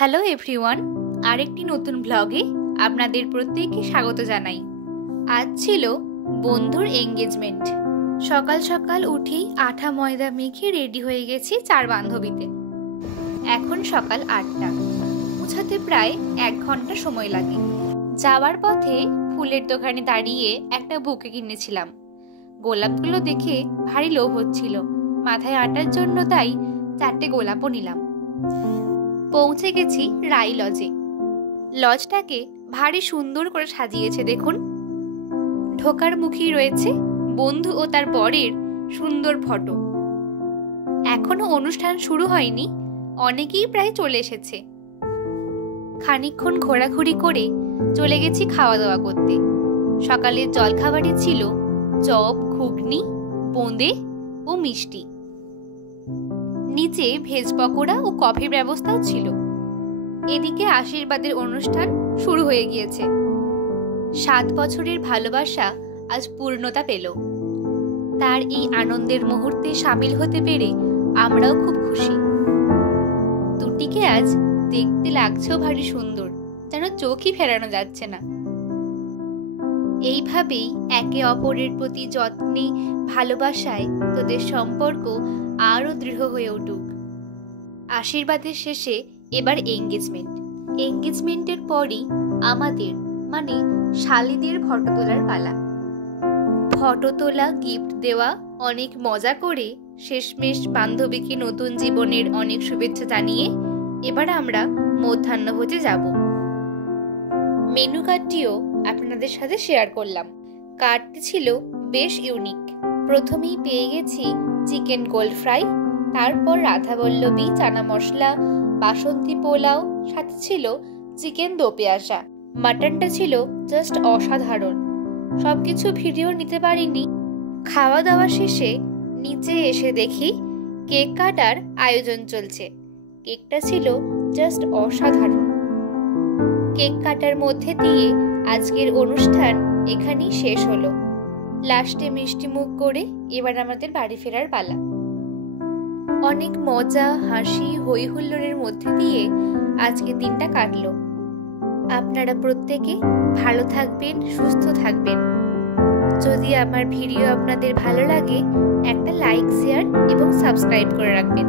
Hello everyone, আরেকটি নতুন ব্লগে আপনাদের প্রত্যেককে স্বাগত জানাই। আজ ছিল বন্ধুর এঙ্গেজমেন্ট। সকাল সকাল উঠেই আঠা ময়দা মেখে রেডি হয়ে গেছি 4 বান্ধবীতে। এখন সকাল 8টা, পৌঁছাতে প্রায় 1 ঘন্টা সময় লাগে। যাওয়ার পথে ফুলের দোকানে দাঁড়িয়ে একটা বুকে কিনেছিলাম। গোলাপগুলো দেখে ভারী লোভ হচ্ছিল, মাথায় আটার জন্য তাই 4টে গোলাপও নিলাম। পৌঁছে গেছি রাই লজে। লজটাকে ভারী সুন্দর করে সাজিয়েছে দেখুন। ঢোকার মুখেই রয়েছে বন্ধু ও তার বরের সুন্দর ফটো। এখনো অনুষ্ঠান শুরু হয়নি, অনেকেই প্রায় চলে এসেছে। খানিকক্ষণ ঘোরাঘুরি করে চলে গেছি খাওয়া দাওয়া করতে। সকালের জলখাবারে ছিল চপ, ঘুগনি, বোঁদে ও মিষ্টি। নিচে ভেজ পকোড়া ও কফির ব্যবস্থাও ছিল। এদিকে আশীর্বাদের অনুষ্ঠান শুরু হয়ে গিয়েছে। 7 বছরের ভালোবাসা আজ পূর্ণতা পেল। তার এই আনন্দের মুহূর্তে সামিল হতে পেরে আমরাও খুব খুশি। দুটিকে আজ দেখতে লাগছেও ভারী সুন্দর, যেন চোখই ফেরানো যাচ্ছে না। এইভাবেই একে অপরের প্রতি যত্নে ভালোবাসায় তোদের সম্পর্ক আরো দৃঢ় হয়ে উঠুক। আশীর্বাদের শেষে এবার এঙ্গেজমেন্টের পরই আমাদের মানে শালিদের ফটো তোলার পালা। ফটো তোলা, গিফট দেওয়া, অনেক মজা করে শেষমেশ বান্ধবীকে নতুন জীবনের অনেক শুভেচ্ছা জানিয়ে এবার আমরা মধ্যাহ্নভোজে যাব। মেনু কার্ডটিও আপনাদের সাথে শেয়ার করলাম। কার্ডটি ছিল বেশ ইউনিক। প্রথমেই পেয়ে গেছি চিকেন গোল্ড ফ্রাই, তারপর রাধাবল্লভী চানা মশলা, বাসন্তী পোলাও, সাথে ছিল চিকেন দো পেঁয়াজা। মাটনটা ছিল জাস্ট অসাধারণ। সবকিছু ভিডিও নিতে পারিনি। খাওয়া দাওয়া শেষে নিচে এসে দেখি কেক কাটার আয়োজন চলছে। কেকটা ছিল জাস্ট অসাধারণ। কেক কাটার মধ্যে দিয়ে আজকের অনুষ্ঠান এখানেই শেষ হলো। লাস্টে মিষ্টি মুখ করে এবার আমাদের বাড়ি ফেরার পালা। অনেক মজা, হাসি, হই হুল্লোড়ের মধ্যে দিয়ে আজকের দিনটা কাটলো। আপনারা প্রত্যেকে ভালো থাকবেন, সুস্থ থাকবেন। যদি আমার ভিডিও আপনাদের ভালো লাগে একটা লাইক, শেয়ার এবং সাবস্ক্রাইব করে রাখবেন।